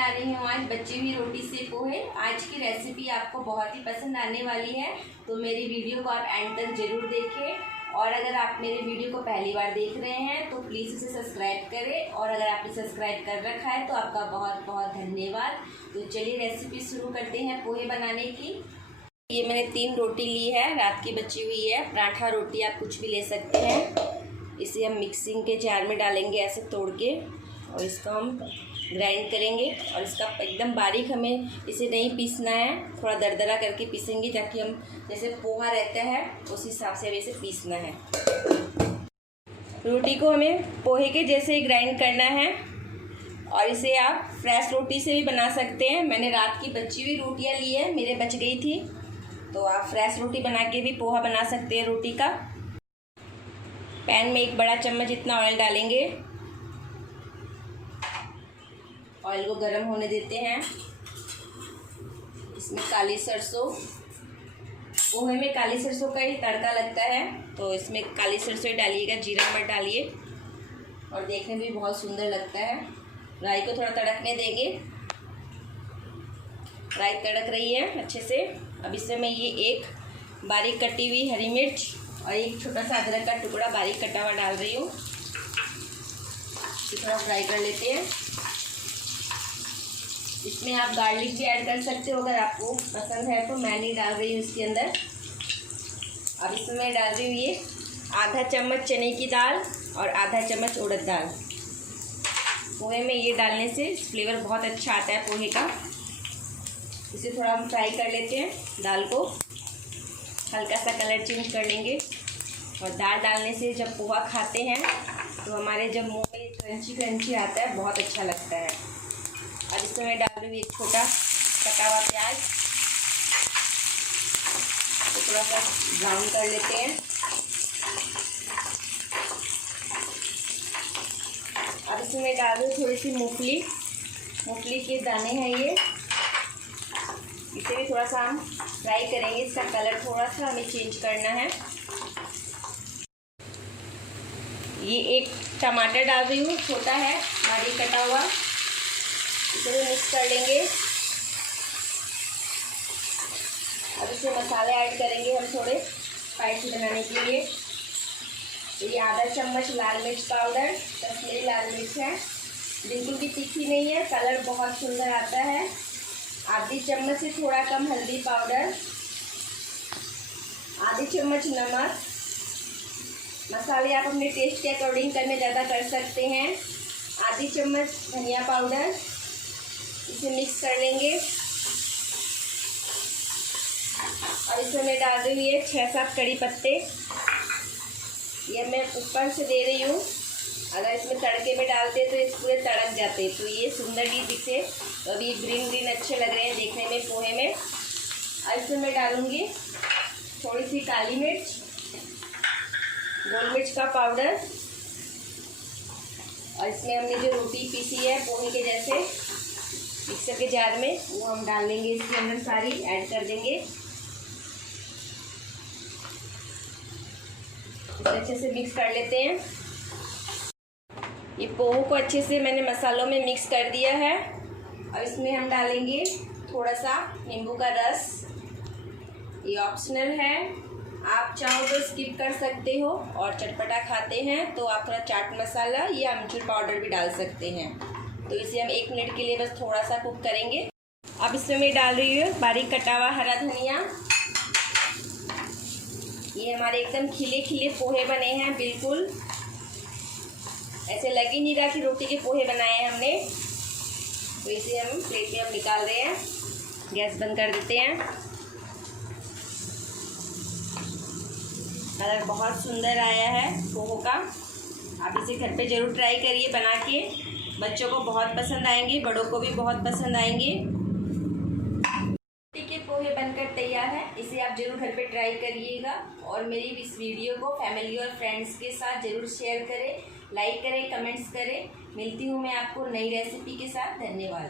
बना रही हूँ आज बची हुई रोटी से पोहे। आज की रेसिपी आपको बहुत ही पसंद आने वाली है, तो मेरी वीडियो को आप एंड तक जरूर देखें। और अगर आप मेरी वीडियो को पहली बार देख रहे हैं तो प्लीज़ इसे सब्सक्राइब करें, और अगर आपने सब्सक्राइब कर रखा है तो आपका बहुत बहुत धन्यवाद। तो चलिए रेसिपी शुरू करते हैं पोहे बनाने की। ये मैंने 3 रोटी ली है, रात की बची हुई है। पराठा रोटी आप कुछ भी ले सकते हैं। इसे हम मिक्सिंग के जार में डालेंगे ऐसे तोड़ के, और इसको हम ग्राइंड करेंगे। और इसका एकदम बारीक हमें इसे नहीं पीसना है, थोड़ा दरदरा करके पीसेंगे, ताकि हम जैसे पोहा रहता है उस हिसाब से हमें इसे पीसना है। रोटी को हमें पोहे के जैसे ही ग्राइंड करना है, और इसे आप फ्रेश रोटी से भी बना सकते हैं। मैंने रात की बची हुई रोटियां ली है, मेरे बच गई थी, तो आप फ्रेश रोटी बना के भी पोहा बना सकते हैं रोटी का। पैन में 1 बड़ा चम्मच इतना ऑयल डालेंगे। ऑयल को गर्म होने देते हैं। इसमें काली सरसों, पोहे में काली सरसों का ही तड़का लगता है, तो इसमें काली सरसों ही डालिएगा, जीरा मत डालिए। और देखने में भी बहुत सुंदर लगता है। राई को थोड़ा तड़कने देंगे। राई तड़क रही है अच्छे से। अब इसमें मैं ये 1 बारीक कटी हुई हरी मिर्च और 1 छोटा सा अदरक का टुकड़ा बारीक कटा हुआ डाल रही हूँ। इसे थोड़ा फ्राई कर लेते हैं। इसमें आप गार्लिक भी ऐड कर सकते हो अगर आपको पसंद है, तो मैं नहीं डाल रही हूँ इसके अंदर। अब इसमें मैं डाल रही हूँ ये आधा चम्मच चने की दाल और आधा चम्मच उड़द दाल। पोहे में ये डालने से फ्लेवर बहुत अच्छा आता है पोहे का। इसे थोड़ा हम फ्राई कर लेते हैं। दाल को हल्का सा कलर चेंज कर लेंगे। और दाल डालने से जब पोहा खाते हैं तो हमारे जब मुँह में क्रंची क्रंची आता है, बहुत अच्छा लगता है। अब इसमें मैं डाल रही हूँ 1 छोटा कटा हुआ प्याज, तो थोड़ा सा ब्राउन कर लेते हैं। अब इसमें मैं डाल रही हूँ थोड़ी सी मूंगफली के दाने हैं ये। इसे भी थोड़ा सा हम फ्राई करेंगे, इसका कलर थोड़ा सा हमें चेंज करना है। ये 1 टमाटर डाल रही हूँ, छोटा है, बारीक कटा हुआ। इसे भी मिक्स कर लेंगे। अब इसमें मसाले ऐड करेंगे हम थोड़े स्पाइसी बनाने के लिए। तो ये आधा चम्मच लाल मिर्च पाउडर, कश्मीरी लाल मिर्च है, बिल्कुल भी तीखी नहीं है, कलर बहुत सुंदर आता है। आधी चम्मच से थोड़ा कम हल्दी पाउडर, आधी चम्मच नमक। मसाले आप अपने टेस्ट के अकॉर्डिंग कम ज़्यादा कर सकते हैं। आधी चम्मच धनिया पाउडर। इसे मिक्स कर लेंगे। और इसमें मैं डाल रही हूँ ये 6-7 कड़ी पत्ते। ये मैं ऊपर से दे रही हूँ, अगर इसमें तड़के में डालते तो इस पूरे तड़क जाते, तो ये सुंदर नहीं दिखते। तो अभी ग्रीन अच्छे लग रहे हैं देखने में पोहे में। और इसमें मैं डालूँगी थोड़ी सी काली मिर्च, गोल मिर्च का पाउडर। और इसमें हमने जो रोटी पीसी है पोहे के जैसे मिक्सर के जार में, वो हम डाल लेंगे इसके अंदर, सारी ऐड कर देंगे। इसे अच्छे से मिक्स कर लेते हैं। ये पोहे को अच्छे से मैंने मसालों में मिक्स कर दिया है। अब इसमें हम डालेंगे थोड़ा सा नींबू का रस। ये ऑप्शनल है, आप चाहो तो स्किप कर सकते हो। और चटपटा खाते हैं तो आप थोड़ा चाट मसाला या अमचूर पाउडर भी डाल सकते हैं। तो इसे हम 1 मिनट के लिए बस थोड़ा सा कुक करेंगे। अब इसमें मैं डाल रही हूँ बारीक कटा हुआ हरा धनिया। ये हमारे एकदम खिले खिले पोहे बने हैं, बिल्कुल ऐसे लग ही नहीं रहा कि रोटी के पोहे बनाए हैं हमने। तो इसे हम प्लेट में निकाल रहे हैं। गैस बंद कर देते हैं। कलर बहुत सुंदर आया है पोहो का। आप इसे घर पे ज़रूर ट्राई करिए बना के, बच्चों को बहुत पसंद आएंगे, बड़ों को भी बहुत पसंद आएंगे। रोटी के पोहे बनकर तैयार है, इसे आप जरूर घर पे ट्राई करिएगा। और मेरी इस वीडियो को फैमिली और फ्रेंड्स के साथ ज़रूर शेयर करें, लाइक करें, कमेंट्स करें। मिलती हूँ मैं आपको नई रेसिपी के साथ। धन्यवाद।